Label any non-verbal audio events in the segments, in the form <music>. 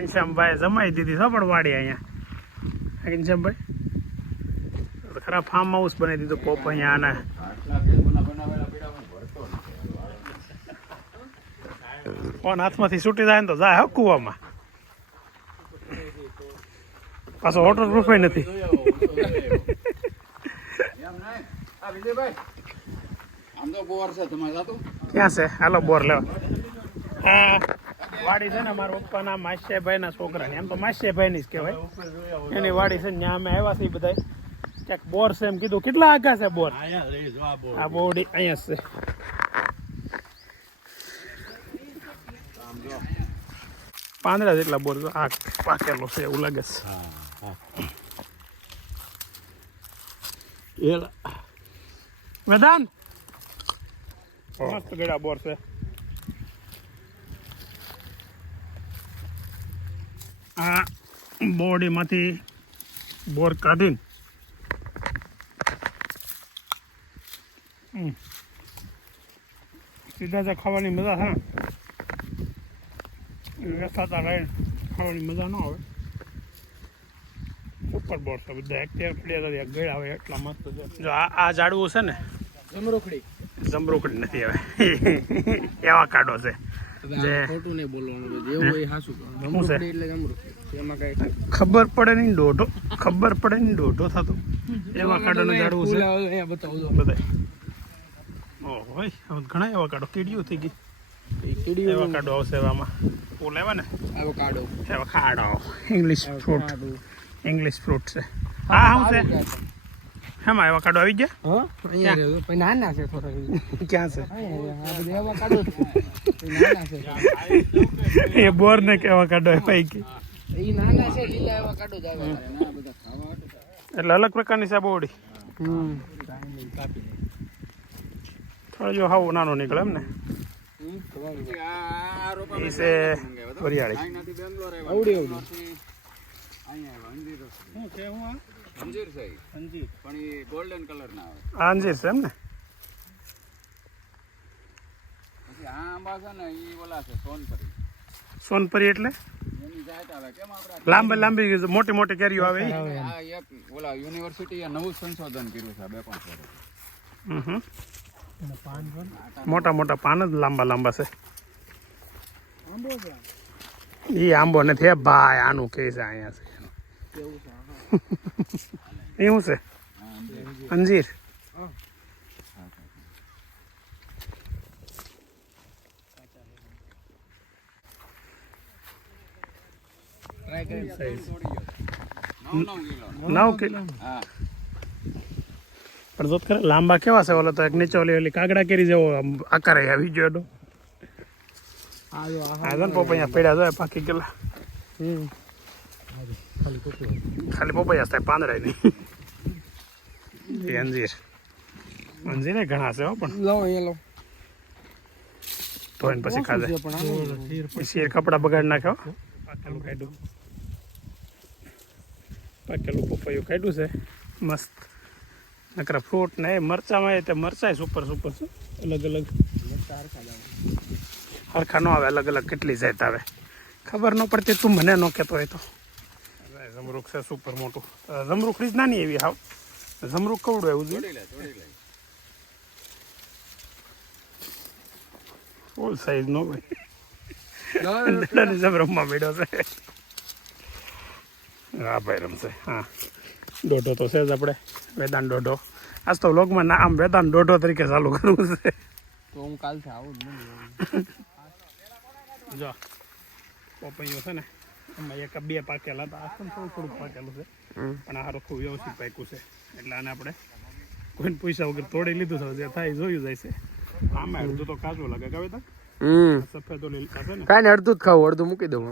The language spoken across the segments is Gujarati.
ભાઈ ઘનશ્યામભાઈ જમાઈ દીધી છો પણ વાડી અહીંયા. ઘનશ્યામભાઈ? તો ખરા ફાર્મ હાઉસ બનાવી દીધું પોપ અહીંયા આના. ફોન હાથમાંથી છૂટી જાય ને તો જાય કૂવામાં. પાછો વોટર પ્રૂફ નથી. ક્યાં છે? હાલો બોર લેવા. હા. વાડી છે ને મારા પપ્પાના માસ્યાભાઈ ના છોકરા એમ તો માસ્યાભાઈ ની જ કહેવાય. એની વાડી છે ને ત્યાં અમે આવ્યા છીએ બધા ક્યાંક બોર છે એમ કીધું. કેટલા આગા છે બોર? આ બોડી અહીંયા છે. પાંદડા જેટલા બોર. આ પાકેલો છે એવું લાગે છે. મેદાન મસ્ત ગળા બોર છે આ બોડીમાંથી બોર કાઢીને. સીધા તો ખાવાની મજા છે. ને રસ્તાતા રહીને ખાવાની મજા ન આવે. સુપર બોર છે બધા. એક પ્લેયર ગળા હોય એટલા મસ્ત છે. જો આ આ ઝાડવું છે ને જમરોખડી. જમરોખડી નથી હવે. <laughs> એવા કાઢો છે. ખબર પડે નહીં દોઢો ખબર પડે નહીં દોઢો થતો. એવા કાઢોનું ઝાડવું છે. અહીંયા બતાવું દો બધા ઓહો ઘણા એવા કાઢો કીડીઓ થઈ ગઈ. એવા કાઢો આવશે એવામાં ઓલેવા ને? આવો કાઢો એવા ખાડો. ઇંગ્લિશ ફ્રૂટ ઇંગ્લિશ ફ્રૂટ છે. હા હું છે? હેમાં એવા કાઢો આવી ગયા? હા? અહીંયા રહ્યો. પણ નાના છે થોડા ક્યાં છે? આ એ બોર ને કેવા કાઢો એ પૈકી એ નાના છે લીલા એવા કાઢો જ આવે ના બધા ખાવા એટલે અલગ પ્રકારની છે આ બોડી હમ. થોડો જો હાવ નાનો નીકળે એમ ને. એ છે. વરિયાળી. આવડી આવડી. શું છે હું આ? અંજીર છે અંજીર પણ એ ગોલ્ડન કલર ના આવે. આ અંજીર છે એમ ને? પછી આ આંબા છે ને એ ઓલા છે સોનપરી. સોનપરી એટલે? લાંબી લાંબી મોટી મોટી કેરીઓ આવે ઓલા યુનિવર્સિટી નવું સંશોધન કર્યું છે આ બે પાંચ વર્ષ. મોટા મોટા પાન જ લાંબા લાંબા છે. એ આંબો નથી. હે ભાઈ આનું કે છે અહીંયા છે. એ શું છે અંજીર કરી નવ કિલો હા પણ જોત ખરા લાંબા કેવા છે ઓલો તો એક નીચે ઓલી ઓલી કાગડા કેરી જેવો આકાર આવી ગયો એનો આ જો આ છે પડ્યા જોઈએ પાકી ગયેલા હમ ખાલી પોપૈયા થાય પાંદડા નહીં એ અંજીર અંજીર એ ઘણા છે હો પણ લો અહીંયા લો ધોઈને પછી ખાધે પણ શેર કપડા બગાડ નાખ્યો પાકેલું કાઢ્યું પાકેલું પપૈયું કાઢ્યું છે મસ્ત નકરા ફ્રૂટ ને એ મરચામાં એ તે મરચાય સુપર સુપર છે અલગ અલગ હરખા ન આવે અલગ અલગ કેટલી જાત આવે ખબર ન પડતી તું મને ન કહેતો હોય તો જમરૂખ છે સુપર મોટું. જમરૂખ રીત નાની એવી હાવ. જમરૂખ કવડું એવું જોઈએ તોડી લે તોડી ફૂલ સાઈઝ નો ભાઈ. રમવા <laughs> મળ્યો છે. હા ભાઈ રમશે. હા. દોઢો તો છે જ આપણે. વેદાન દોઢો આજ તો વ્લોગમાં ના આમ વેદાંત દોઢો તરીકે ચાલુ કરવું છે. તો હું કાલથી આવું <laughs> જો. પપૈયો છે ને. આમાં એક બે પાકેલા હતા. આ થોડું થોડુંક પાકેલું છે. પણ આ હારું વ્યવસ્થિત પાક્યું છે. એટલે આને આપણે કોઈને પૈસા વગર તોડી લીધું છે. જે થાય જોયું જાય છે. આમાં અડધું તો કાચું લાગે કવિ તક સફેદ ઓલી ને? કાંઈ અડધું જ ખાવું અડધું મૂકી દઉં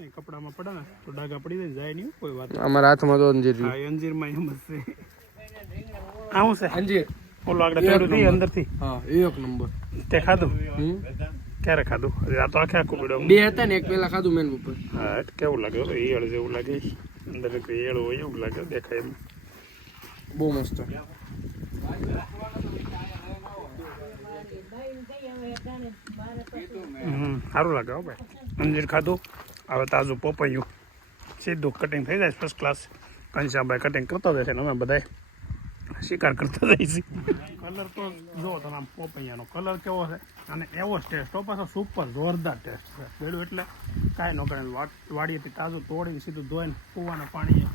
ને કપડામાં પડે ને તો ડાઘા પડી જાય જાય નહીં કોઈ વાત. અમારા હાથમાં તો અંજીર હા અંજીરમાં એમ જ છે. આવું છે? અંજીર. ઓલો આગળ અંદરથી. હા એક નંબર. તે ખાધું? ક્યારે ખાધું? આ તો આખે આખું પડ્યું. બે હતા ને એક પેલા ખાધું મેન ઉપર હા કેવું લાગે ઈયળ જેવું લાગે. અંદર ઈયળ હોય એવું લાગે દેખાય એમ. બહુ મસ્ત. સારું લાગે હો ભાઈ. અંજીર ખાધું? હવે તાજું પપૈયું. સીધું કટિંગ થઈ જાય ફર્સ્ટ ક્લાસ ઘનશ્યામભાઈ કટિંગ કરતો જશે ને અમે બધા શિકાર કરતા જઈએ છે. કલર તો જો તમે આમ પપૈયાનો કલર કેવો છે? અને એવો ટેસ્ટ તો પાછો સુપર જોરદાર ટેસ્ટ છે. બેડું એટલે કાંઈ ન કરે વાડીએથી તાજું તોડીને સીધું ધોઈને કૂવાના પાણીએ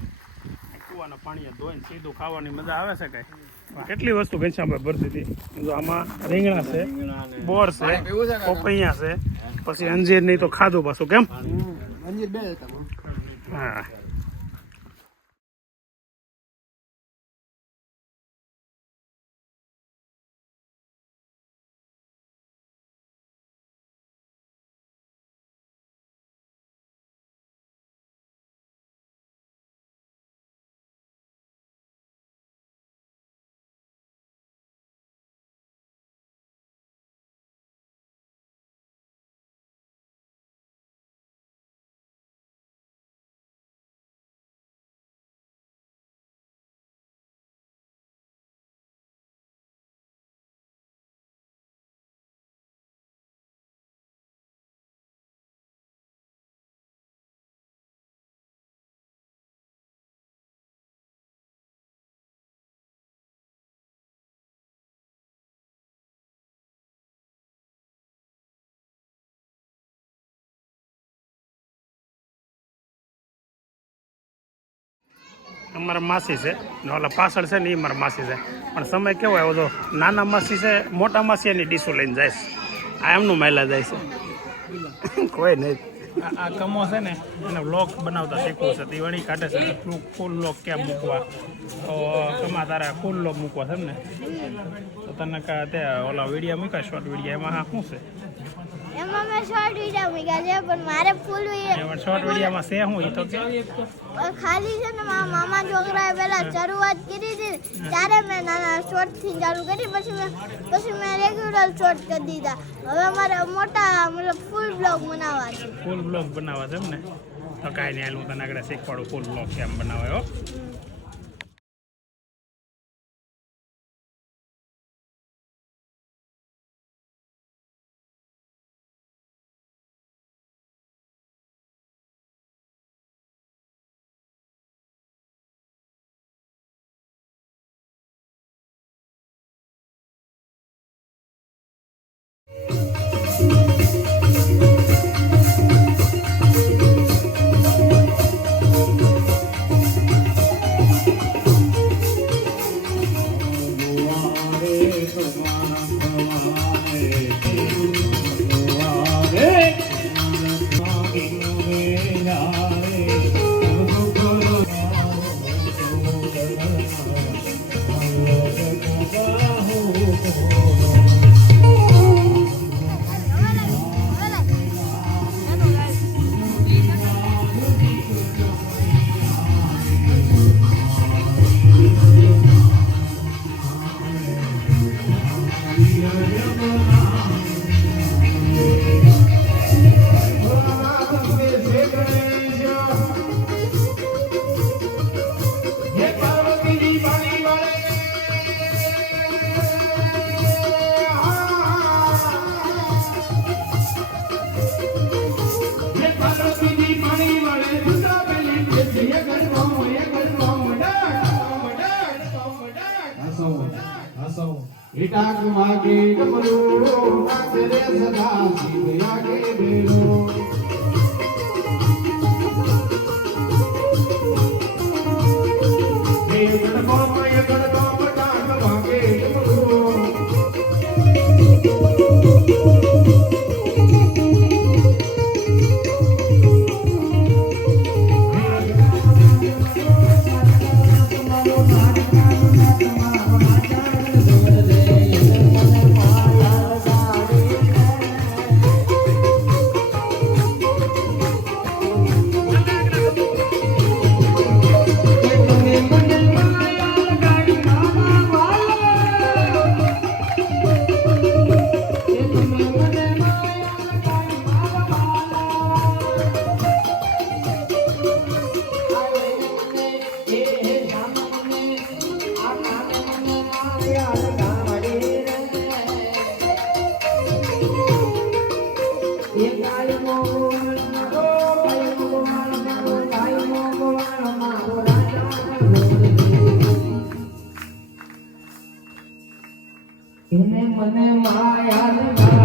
કૂવાના પાણીએ ધોઈને સીધું ખાવાની મજા આવે છે કાંઈ? કેટલી વસ્તુ ઘનશ્યામભાઈ ભરતી હતી જો આમાં રીંગણા છે બોર છે પોપૈયા છે પછી અંજીર નહીં તો ખાધું પાછું કેમ? અંજીર બે હતા હા. અમારા માસી છે. ને ઓલા પાછળ છે ને એ મારા માસી છે. પણ સમય કેવો આવ્યો તો નાના માસી છે, મોટા માસી એની ડીશો લઈને જાય છે. આ એમનું માયલા જાય છે. કોઈ નહીં. આ કમો છે ને, એને લોક બનાવતા શીખવું છે. દિવાળી કાઢે છે ફૂલ લોક ક્યાં મૂકવા? તો, કમા તારે ફૂલ લોક મૂકવા છે ને તો તને તે ઓલા વિડીયા મૂક્યા શોર્ટ વિડીયા, એમાં શું છે? એમાં મેં શોર્ટ વીડિયો મૂક્યા છે પણ મારે ફૂલ એમાં શોર્ટ વિડીયોમાં છે હું એ તો ખાલી છે ને મારા મામા છોકરાએ પહેલા શરૂઆત કરી હતી ત્યારે મેં નાના શોર્ટથી ચાલુ કરી પછી મેં પછી મેં રેગ્યુલર શોર્ટ કરી દીધા. હવે મારે મોટા મતલબ ફૂલ બ્લોગ બનાવવા છે. ફૂલ બ્લોગ બનાવવા છે એમ ને? તો કાંઈ નહીં હું તને આગળ શીખવાડું ફૂલ બ્લોગ કેમ બનાવે હો. You. વિટાક માગે ડમરો નાચરે સદા શિવ આગે બેલો. એને મને માયા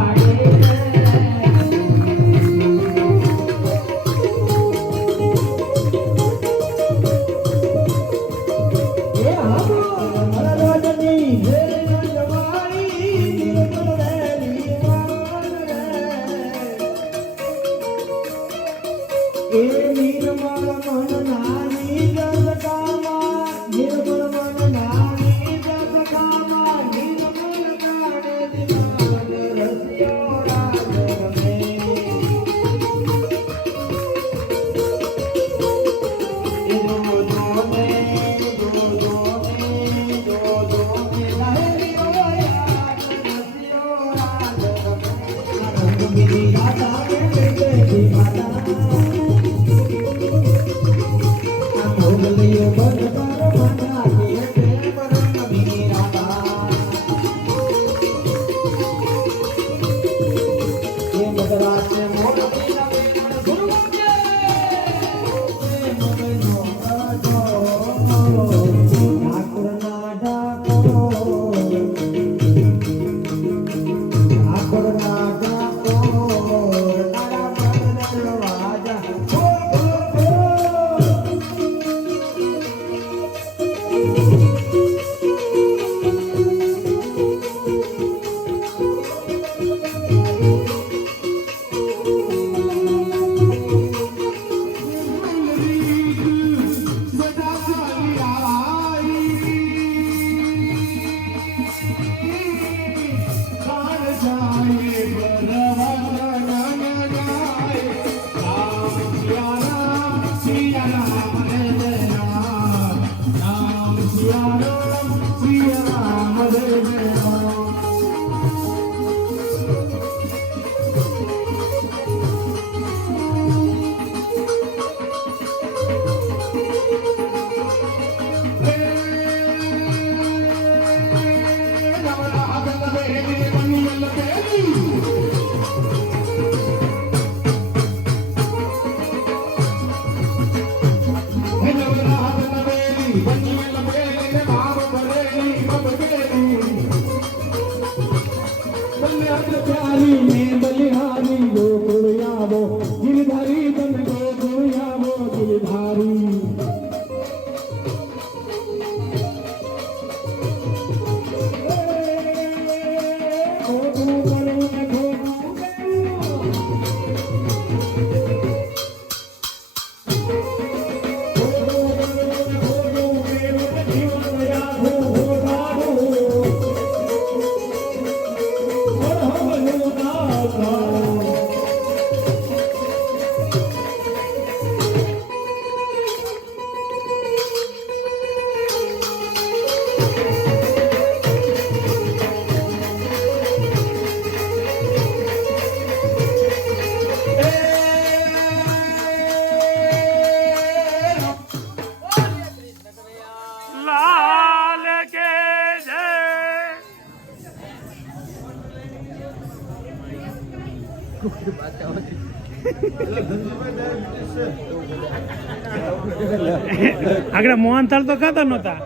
આગળ મોહનથાળ તો ખાતા નહોતા.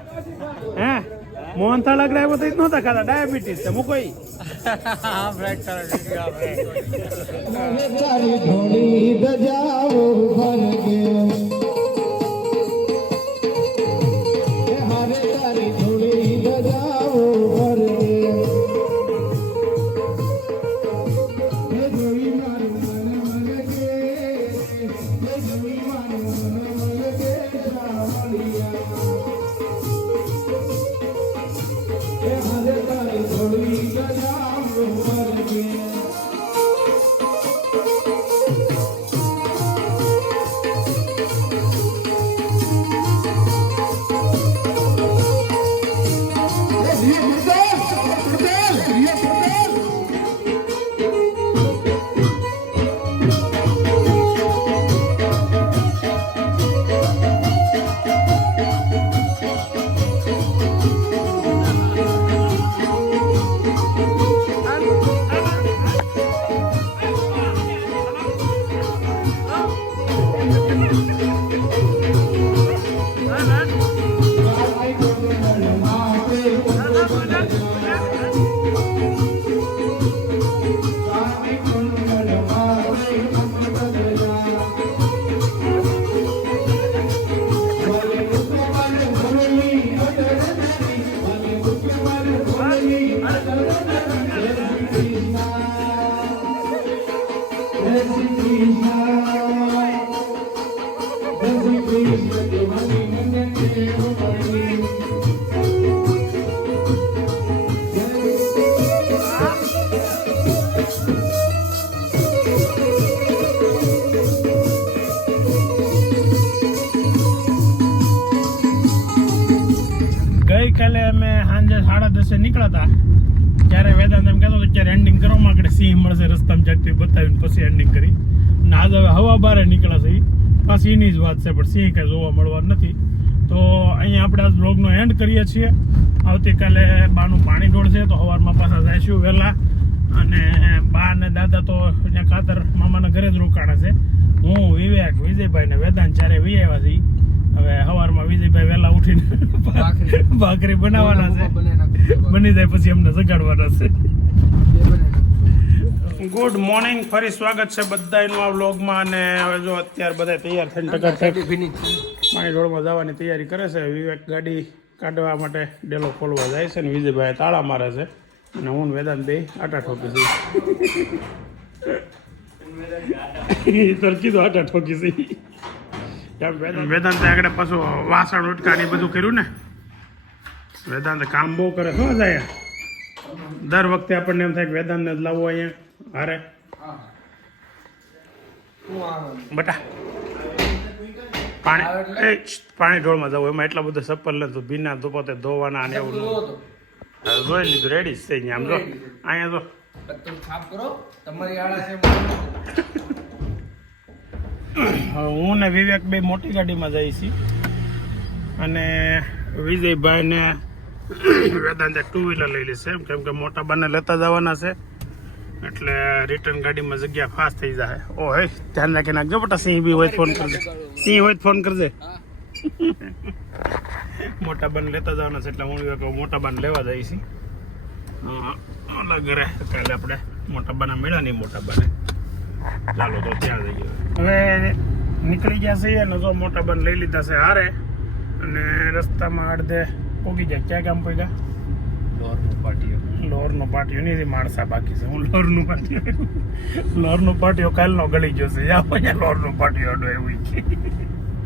હે? મોહનથાળ આગળ આવ્યો તો નહોતા ખાતા. ડાયાબિટીસ છે. મૂકો ઈ વેદાંત એમ કહેતો હતો ત્યારે એન્ડિંગ કરવામાં આપણે સિંહ મળશે રસ્તામાં જાગતી બતાવીને પછી એન્ડિંગ કરી. અને આજ હવે હવા બારે નીકળ્યા છે ઈ. પાછી એની જ વાત છે પણ સિંહ કાંઈ જોવા મળવા નથી. તો અહીંયા આપણે આ બ્લોગનો એન્ડ કરીએ છીએ. આવતીકાલે બાનું પાણી ઢોળશે તો સવારમાં પાછા જઈશું વહેલા. અને બા અને દાદા તો અહીંયા કાતર મામાના ઘરે જ રોકાણા છે. હું વિવેક વિજયભાઈ ને વેદાંત ચારે વી આવ્યા છીએ હવે સવારમાં વિજયભાઈ વહેલા ઉઠીને ભાખરી. <laughs> ભાખરી બનાવવાના છે. બની જાય પછી અમને જગાડવાના છે. ગુડ મોર્નિંગ ફરી સ્વાગત છે બધાનું આ વ્લોગમાં અને હવે જો અત્યારે બધા તૈયાર થઈને ટકર. પાણી ઢોળમાં જવાની તૈયારી કરે છે. વિવેક ગાડી કાઢવા માટે ડેલો ખોલવા જાય છે ને વિજયભાઈ તાળા મારે છે. અને હું વેદાંત બે આટા ઠોકી છે. તર કીધું આટા ઠોકી છે. વેદાંત આગળ પાછું વાસણ ઉટકાની બધું કર્યું ને. વેદાંત કામ બહુ કરે. શું જાય. દર વખતે આપણને એમ થાય કે વેદાંતને જ લાવવો અહીંયા. હારે? બટા. પાણી. એ પાણી ઢોળમાં જવું. એમાં એટલા બધા ચપ્પલ ભીના તો પોતે ધોવાના અને એવું જોઈ લીધું રેડી છે ગયા આમ જો. અહીંયા. હવે હું ને વિવેક બે મોટી ગાડીમાં છીએ. અને વિજયભાઈ ને વેદાંત ટુ વ્હીલર લઈ લેશે. કેમ કે મોટા બાને લેતા જવાના છે. એટલે રિટર્ન ગાડીમાં જગ્યા ફાસ્ટ થઈ જાય. ઓ, હે, ધ્યાન રાખી નાખજો બટા, સિંહ બી હોય ફોન કરજે. સિંહ હોય ફોન કરજે. મોટા બાને લેતા જવાના છે, એટલે હું મોટા બાને લેવા જઈએ છીએ ઓલા ઘરે. કાલે આપણે મોટા બાના મેળા નહીં, મોટા બાને. ચાલો તો ત્યાં જઈએ. હવે નીકળી ગયા છીએ અને જો મોટા બંધ લઈ લીધા છે હારે, અને રસ્તામાં અડધે પોગી જાય. ક્યાં કામ પગ્યા લોરનું પાટિયું. લોરનો પાટિયો નહીં માણસા બાકી છે. હું લોરનું પાટિયો લોરનો પાટિયો કાલનો ગળી ગયો છે. જાઓ પછી લોરનું પાટિયો અડો એવું છે.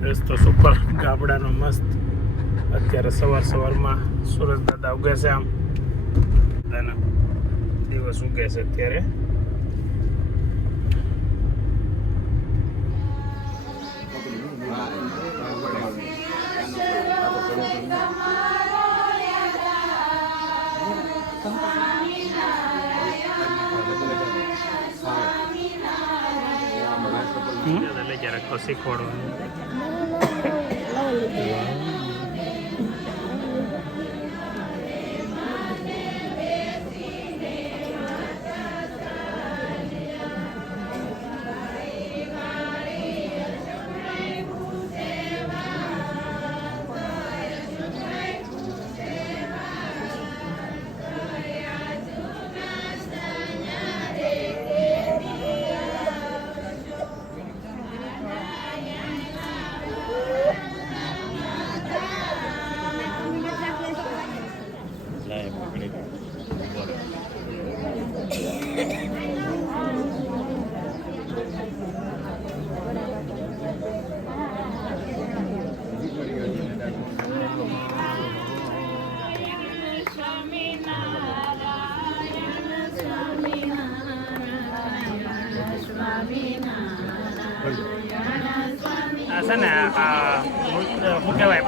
રસ્તો સુપર ગાબડાનો મસ્ત. અત્યારે સવાર સવારમાં સુરજ દાદા ઉગે છે આમ. બધાના દિવસ ઉગે છે અત્યારે. હમ? એટલે ક્યારેક તો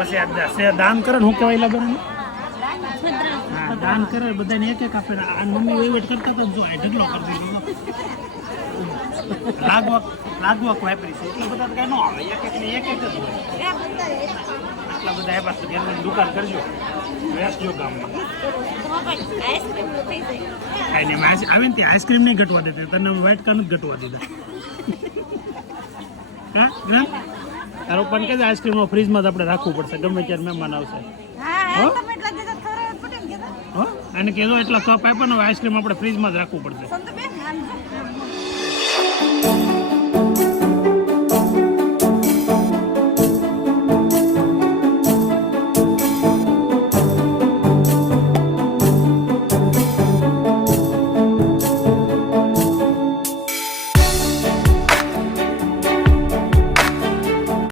પછી આ દાન કરે ને શું કહેવાય લાગે હા દાન કરે. બધાને એક એક આપે. આ મમ્મી વહીવટ કરતા ને જો આ ઢગલો કરી દીધો. <laughs> લાગવા લાગવા વાપરી છે. એટલા બધા તો કઈ ન આવે. એક એક ને એક એક જ હોય. આટલા બધા આપ્યા છે ઘેરની દુકાન કરજો. વેચજો ગામમાં. કાંઈ નહીં આવે ને ત્યાં આઈસ્ક્રીમ નહીં ઘટવા દેતી. તને વ્હાઈટ જ ઘટવા દીધા. <laughs> હા? તારો પણ કે આઈસ્ક્રીમમાં ફ્રીજમાં જ આપણે રાખવું પડશે ગમે ત્યારે મહેમાન આવશે. હો? અને કહેજો એટલા કપ આપ્યો ને આઈસ્ક્રીમ આપણે ફ્રીજમાં જ રાખવું પડશે.